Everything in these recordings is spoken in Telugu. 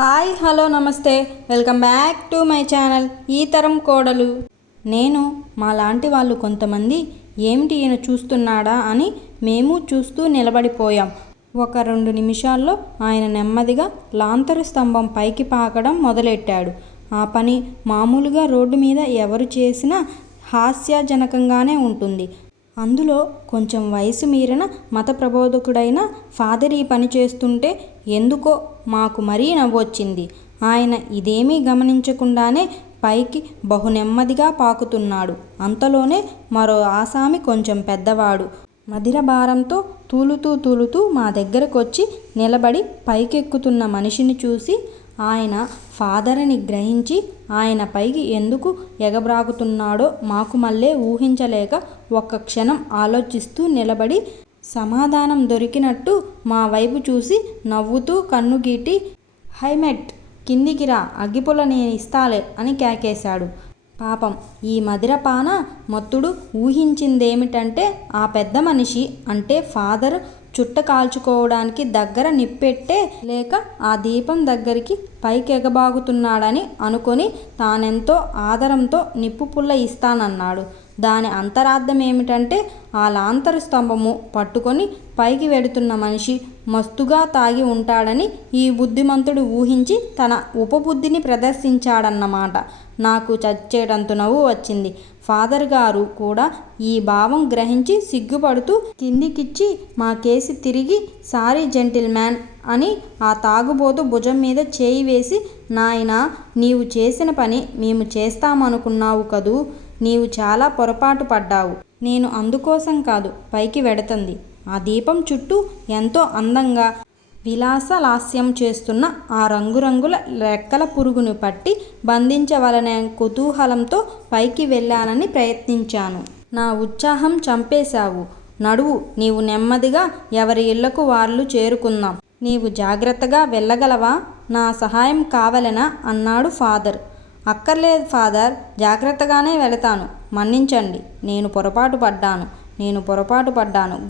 హాయ్ హలో నమస్తే welcome back to my channel ఈ తరం కోడలు. నేను మాలాంటి వాళ్ళు కొంతమంది ఏమిటి ఈయన చూస్తున్నాడా అని మేము చూస్తూ నిలబడిపోయాం. ఒక 2 నిమిషాల్లో ఆయన నెమ్మదిగా లాంతరు స్తంభం పైకి పాకడం మొదలెట్టాడు. ఆ పని మామూలుగా రోడ్డు మీద ఎవరు చేసినా హాస్యజనకంగానే ఉంటుంది. అందులో కొంచెం వయసు మీరిన మత ప్రబోధకుడైన ఫాదర్ ఈ పని చేస్తుంటే ఎందుకో మాకు మరీ నవ్వొచ్చింది. ఆయన ఇదేమీ గమనించకుండానే పైకి బహు నెమ్మదిగా పాకుతున్నాడు. అంతలోనే మరో ఆసామి కొంచెం పెద్దవాడు మదిర భారంతో తూలుతూ మా దగ్గరకొచ్చి నిలబడి పైకెక్కుతున్న మనిషిని చూసి ఆయన ఫాదర్ని గ్రహించి ఆయన పైకి ఎందుకు ఎగబ్రాకుతున్నాడో మాకు మళ్ళీ ఊహించలేక ఒక్క క్షణం ఆలోచిస్తూ నిలబడి సమాధానం దొరికినట్టు మా వైపు చూసి నవ్వుతూ కన్ను గీటి హైమెట్ కిందికి రా, అగ్గిపుల్ల నేను ఇస్తాలే అని కేకేశాడు. పాపం ఈ మదిరపాన మత్తుడు ఊహించిందేమిటంటే ఆ పెద్ద మనిషి అంటే ఫాదర్ చుట్ట కాల్చుకోవడానికి దగ్గర నిప్పెట్టే లేక ఆ దీపం దగ్గరికి పైకెగబాగుతున్నాడని అనుకొని తానెంతో ఆదరంతో నిప్పు పుల్ల ఇస్తానన్నాడు. దాని అంతరార్థం ఏమిటంటే ఆ లాంతరు స్తంభము పట్టుకొని పైకి వెడుతున్న మనిషి మస్తుగా తాగి ఉంటాడని ఈ బుద్ధిమంతుడు ఊహించి తన ఉపబుద్ధిని ప్రదర్శించాడన్నమాట. నాకు చచ్చేటంత నవ్వు వచ్చింది. ఫాదర్ గారు కూడా ఈ భావం గ్రహించి సిగ్గుపడుతూ కిందికిచ్చి మా కేసి తిరిగి సారీ జెంటిల్ మ్యాన్ అని ఆ తాగుబోతు భుజం మీద చేయి వేసి, నాయనా నీవు చేసిన పని మేము చేస్తామనుకున్నావు కదూ, నీవు చాలా పొరపాటు పడ్డావు. నేను అందుకోసం కాదు పైకి వెడుతుంది. ఆ దీపం చుట్టూ ఎంతో అందంగా విలాసలాస్యం చేస్తున్న ఆ రంగురంగుల రెక్కల పురుగును పట్టి బంధించవలనే కుతూహలంతో పైకి వెళ్ళానని ప్రయత్నించాను. నా ఉత్సాహం చంపేశావు. నడువు, నీవు నెమ్మదిగా ఎవరి ఇళ్లకు వాళ్ళు చేరుకుందాం. నీవు జాగ్రత్తగా వెళ్ళగలవా? నా సహాయం కావలెనా అన్నాడు ఫాదర్. అక్కర్లేదు ఫాదర్, జాగ్రత్తగానే వెళతాను. మన్నించండి, నేను పొరపాటు పడ్డాను.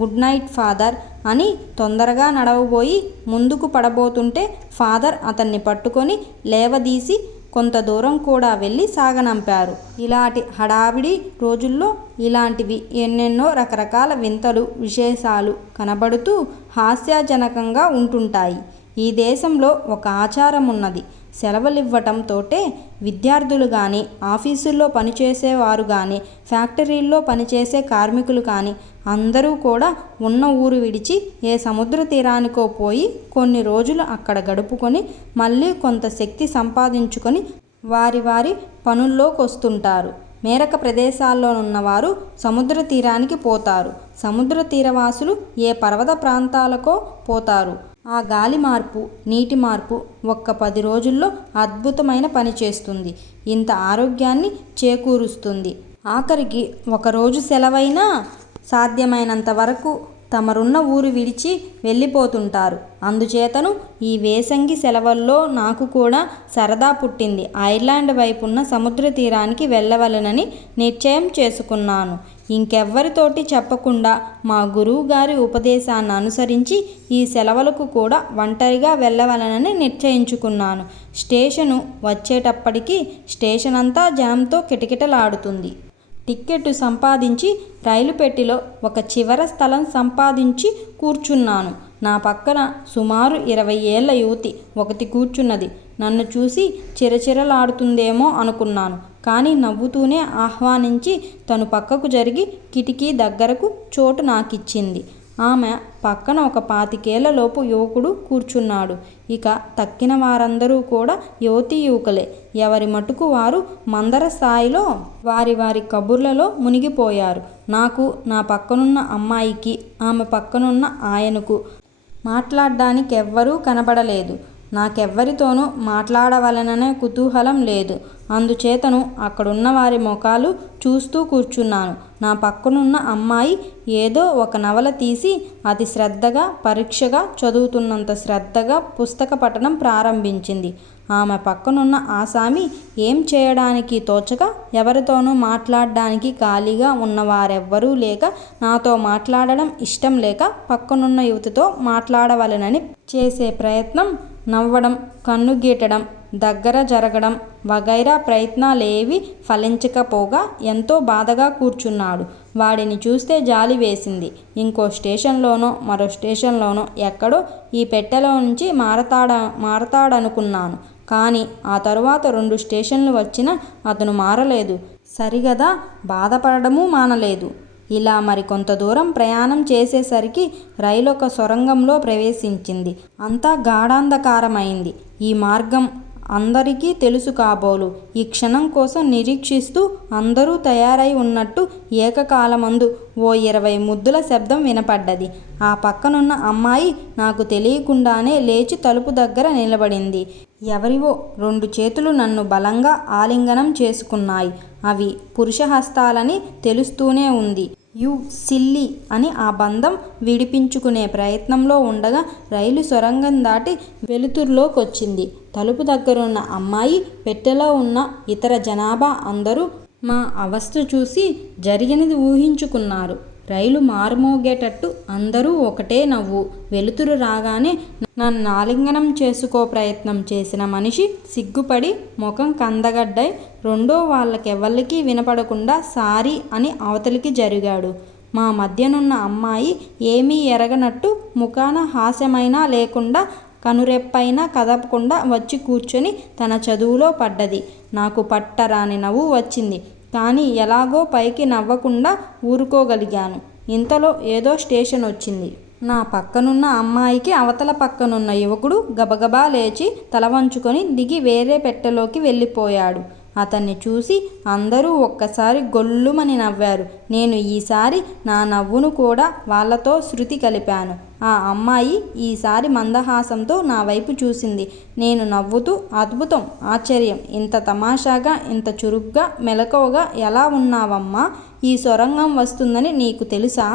గుడ్ నైట్ ఫాదర్ అని తొందరగా నడవబోయి ముందుకు పడబోతుంటే ఫాదర్ అతన్ని పట్టుకొని లేవదీసి కొంత దూరం కూడా వెళ్ళి సాగనంపారు. ఇలాంటి హడావిడి రోజుల్లో ఇలాంటివి ఎన్నెన్నో రకరకాల వింతలు విశేషాలు కనబడుతూ హాస్యజనకంగా ఉంటుంటాయి. ఈ దేశంలో ఒక ఆచారం ఉన్నది. సెలవులివ్వటంతోటే విద్యార్థులు కానీ, ఆఫీసుల్లో పనిచేసేవారు కానీ, ఫ్యాక్టరీల్లో పనిచేసే కార్మికులు కానీ అందరూ కూడా ఉన్న ఊరు విడిచి ఏ సముద్ర తీరానికో పోయి కొన్ని రోజులు అక్కడ గడుపుకొని మళ్ళీ కొంత శక్తి సంపాదించుకొని వారి వారి పనుల్లోకొస్తుంటారు. మేరక ప్రదేశాల్లోనున్నవారు సముద్ర తీరానికి పోతారు. సముద్ర తీరవాసులు ఏ పర్వత ప్రాంతాలకో పోతారు. ఆ గాలి మార్పు, నీటి మార్పు ఒక్క 10 రోజుల్లో అద్భుతమైన పని చేస్తుంది. ఇంత ఆరోగ్యాన్ని చేకూరుస్తుంది. ఆఖరికి ఒకరోజు సెలవైనా సాధ్యమైనంత వరకు తమరున్న ఊరు విడిచి వెళ్ళిపోతుంటారు. అందుచేతను ఈ వేసంగి సెలవుల్లో నాకు కూడా సరదా పుట్టింది. ఐర్లాండ్ వైపున్న సముద్ర తీరానికి వెళ్ళవలెనని నిశ్చయం చేసుకున్నాను. ఇంకెవ్వరితోటి చెప్పకుండా మా గురువు గారి ఉపదేశాన్ని అనుసరించి ఈ సెలవులకు కూడా ఒంటరిగా వెళ్ళవలెనని నిశ్చయించుకున్నాను. స్టేషను వచ్చేటప్పటికి స్టేషన్ అంతా జామ్తో కిటకిటలాడుతుంది. టిక్కెట్టు సంపాదించి రైలు పెట్టిలో ఒక చివర స్థలం సంపాదించి కూర్చున్నాను. నా పక్కన సుమారు 20 ఏళ్ల యువతి ఒకటి కూర్చున్నది. నన్ను చూసి చిరచిరలాడుతుందేమో అనుకున్నాను. కానీ నవ్వుతూనే ఆహ్వానించి తను పక్కకు జరిగి కిటికీ దగ్గరకు చోటు నాకిచ్చింది. ఆమె పక్కన ఒక 25 ఏళ్లలోపు యువకుడు కూర్చున్నాడు. ఇక తక్కిన వారందరూ కూడా యువతీ యువకులే. ఎవరి మటుకు వారు మందర స్థాయిలో వారి వారి కబుర్లలో మునిగిపోయారు. నాకు నా పక్కనున్న అమ్మాయికి ఆమె పక్కనున్న ఆయనకు మాట్లాడ్డానికెవ్వరూ కనబడలేదు. నాకెవ్వరితోనూ మాట్లాడవలననే కుతూహలం లేదు. అందుచేతను అక్కడున్న వారి ముఖాలు చూస్తూ కూర్చున్నాను. నా పక్కనున్న అమ్మాయి ఏదో ఒక నవల తీసి అతి శ్రద్ధగా, పరీక్షగా చదువుతున్నంత శ్రద్ధగా పుస్తక పఠనం ప్రారంభించింది. ఆమె పక్కనున్న ఆసామి ఏం చేయడానికి తోచక ఎవరితోనూ మాట్లాడడానికి ఖాళీగా ఉన్నవారెవ్వరూ లేక నాతో మాట్లాడడం ఇష్టం లేక పక్కనున్న యువతితో మాట్లాడవలెనని చేసే ప్రయత్నం నవ్వడం, కన్ను గీటడం, దగ్గర జరగడం వగైరా ప్రయత్నాలేవీ ఫలించకపోగా ఎంతో బాధగా కూర్చున్నాడు. వాడిని చూస్తే జాలి వేసింది. ఇంకో స్టేషన్లోనో మరో స్టేషన్లోనో ఎక్కడో ఈ పెట్టెలో నుంచి మారతాడనుకున్నాను. కానీ ఆ తరువాత 2 స్టేషన్లు వచ్చినా అతను మారలేదు. సరిగదా బాధపడడమూ మానలేదు. ఇలా మరికొంత దూరం ప్రయాణం చేసేసరికి రైలొక సొరంగంలో ప్రవేశించింది. అంతా గాఢాంధకారమైంది. ఈ మార్గం అందరికీ తెలుసు కాబోలు. ఈ క్షణం కోసం నిరీక్షిస్తూ అందరూ తయారై ఉన్నట్టు ఏకకాలమందు ఓ 20 ముద్దుల శబ్దం వినపడ్డది. ఆ పక్కనున్న అమ్మాయి నాకు తెలియకుండానే లేచి తలుపు దగ్గర నిలబడింది. ఎవరివో 2 చేతులు నన్ను బలంగా ఆలింగనం చేసుకున్నాయి. అవి పురుషహస్తాలని తెలుస్తూనే ఉంది. యూ సిల్లీ అని ఆ బంధం విడిపించుకునే ప్రయత్నంలో ఉండగా రైలు సొరంగం దాటి వెలుతుర్లోకొచ్చింది. తలుపు దగ్గరున్న అమ్మాయి, పెట్టెలో ఉన్న ఇతర జనాభా అందరూ మా అవస్థ చూసి జరిగినది ఊహించుకున్నారు. రైలు మారుమోగేటట్టు అందరూ ఒకటే నవ్వు. వెలుతురు రాగానే నన్నాలింగనం చేసుకో ప్రయత్నం చేసిన మనిషి సిగ్గుపడి ముఖం కందగడ్డై రెండో వాళ్ళకెవ్వరికీ వినపడకుండా సారీ అని అవతలికి జరిగాడు. మా మధ్యనున్న అమ్మాయి ఏమీ ఎరగనట్టు ముఖాన హాస్యమైనా లేకుండా కనురెప్పైనా కదపకుండా వచ్చి కూర్చొని తన చదువులో పడ్డది. నాకు పట్టరాని నవ్వు వచ్చింది. కానీ ఎలాగో పైకి నవ్వకుండా ఊరుకోగలిగాను. ఇంతలో ఏదో స్టేషన్ వచ్చింది. నా పక్కనున్న అమ్మాయికి అవతల పక్కనున్న యువకుడు గబగబా లేచి తలవంచుకొని దిగి వేరే పెట్టెలోకి వెళ్ళిపోయాడు. అతన్ని చూసి అందరూ ఒక్కసారి గొల్లుమని నవ్వారు. నేను ఈసారి నా నవ్వును కూడా వాళ్లతో శృతి కలిపాను. ఆ అమ్మాయి ఈసారి మందహాసంతో నా వైపు చూసింది. నేను నవ్వుతూ, అద్భుతం, ఆశ్చర్యం, ఇంత తమాషాగా, ఇంత చురుగ్గా, మెలకువగా ఎలా ఉన్నావమ్మా? ఈ సొరంగం వస్తుందని నీకు తెలుసా?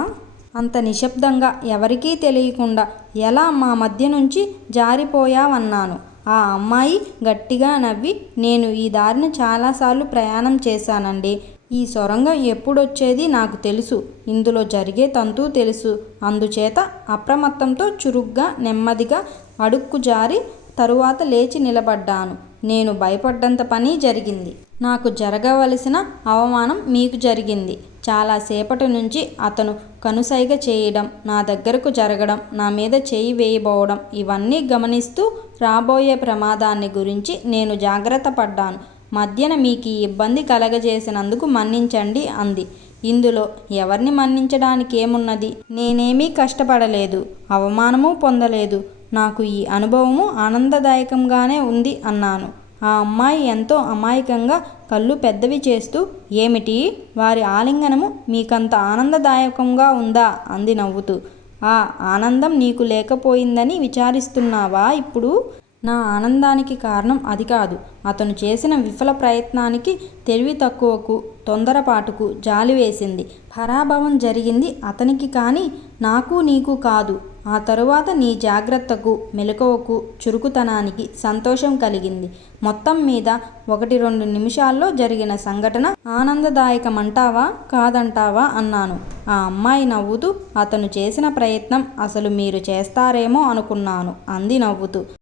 అంత నిశ్శబ్దంగా, ఎవరికీ తెలియకుండా ఎలా మా మధ్య నుంచి జారిపోయావన్నాను. ఆ అమ్మాయి గట్టిగా నవ్వి, నేను ఈ దారిని చాలాసార్లు ప్రయాణం చేశానండి. ఈ సొరంగం ఎప్పుడొచ్చేది నాకు తెలుసు. ఇందులో జరిగే తంతు తెలుసు. అందుచేత అప్రమత్తంతో చురుగ్గా, నెమ్మదిగా అడుక్కు జారి తరువాత లేచి నిలబడ్డాను. నేను భయపడ్డంత పని జరిగింది. నాకు జరగవలసిన అవమానం మీకు జరిగింది. చాలాసేపటి నుంచి అతను కనుసైగ చేయడం, నా దగ్గరకు జరగడం, నా మీద చేయి వేయబోవడం ఇవన్నీ గమనిస్తూ రాబోయే ప్రమాదాన్ని గురించి నేను జాగ్రత్త పడ్డాను. మధ్యన మీకు ఈ ఇబ్బంది కలగజేసినందుకు మన్నించండి అంది. ఇందులో ఎవరిని మన్నించడానికి ఏమున్నది? నేనేమీ కష్టపడలేదు, అవమానమూ పొందలేదు. నాకు ఈ అనుభవము ఆనందదాయకంగానే ఉంది అన్నాను. ఆ అమ్మాయి ఎంతో అమాయకంగా కళ్ళు పెద్దవి చేస్తూ, ఏమిటి, వారి ఆలింగనము మీకంత ఆనందదాయకంగా ఉందా అంది నవ్వుతూ. ఆ ఆనందం నీకు లేకపోయిందని విచారిస్తున్నావా ఇప్పుడు? నా ఆనందానికి కారణం అది కాదు. అతను చేసిన విఫల ప్రయత్నానికి, తెలివి తక్కువకు, తొందరపాటుకు జాలి వేసింది. పరాభవం జరిగింది అతనికి కానీ నాకు నీకు కాదు. ఆ తరువాత నీ జాగ్రత్తకు, మెలకువకు, చురుకుతనానికి సంతోషం కలిగింది. మొత్తం మీద 1-2 నిమిషాల్లో జరిగిన సంఘటన ఆనందదాయకమంటావా కాదంటావా అన్నాను. ఆ అమ్మాయి నవ్వుతూ, అతను చేసిన ప్రయత్నం అసలు మీరు చేస్తారేమో అనుకున్నాను అంది నవ్వుతూ.